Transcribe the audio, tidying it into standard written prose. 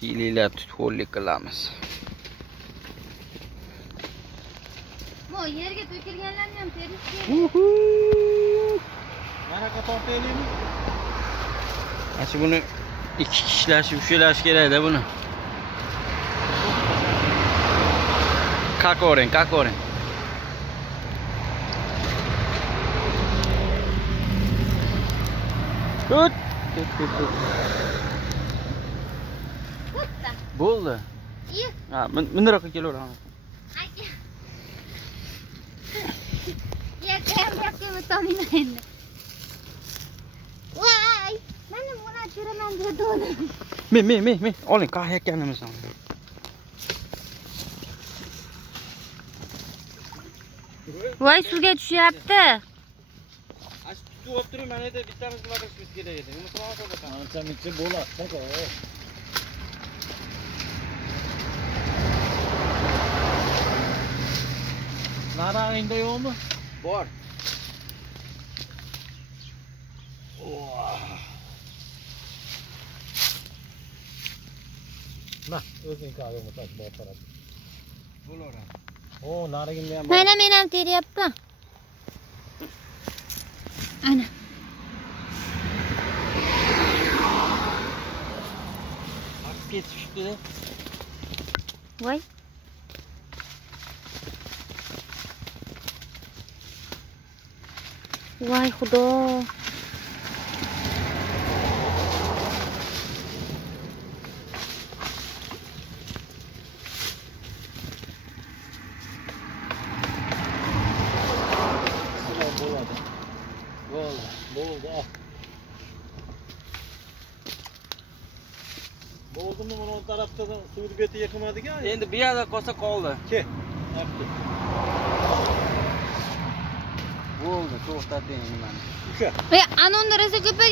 Kiyliklar tutxo'rlik qilamiz. Bu yerga to'kilganlarni ham terish kerak. Mana qator teylikmi? Mana buni ikki kishilash, ushlash kerak-da buni. Kakoring. Tut. Bitta. Bo'ldi. Iyi. Ha, mindiroqqa kelaver. Aka. Yakam vitamina endi. Voy! Mana buni tiraman dedi. Men. Oling, qayerkanimiz. Voy, suvga tushyapti. Ash tutib olib turing, mana yerda bittamiz nima qilishimiz kerak edi. Uni qilib olasan. Ancha-muncha bo'ladi. Qaka. Narag'ingda yo'qmi? Bor. Nah, o'zing qilib o'tash bor taraf. Bo'laveradi. O, narigimda ham bor. Mana men ham teryapman. Ana. Aqib ketishibdi-da. Voy. Voy xudo. Bo'ldi. Bo'ldimi, mana bu tarafdan suv beti yiqilmadigan? Endi bu yerda qolsa qoldi. Ke. Bo'ldi, to'xtating nimani. Usha. Voy, anonni rosa ko'paygan.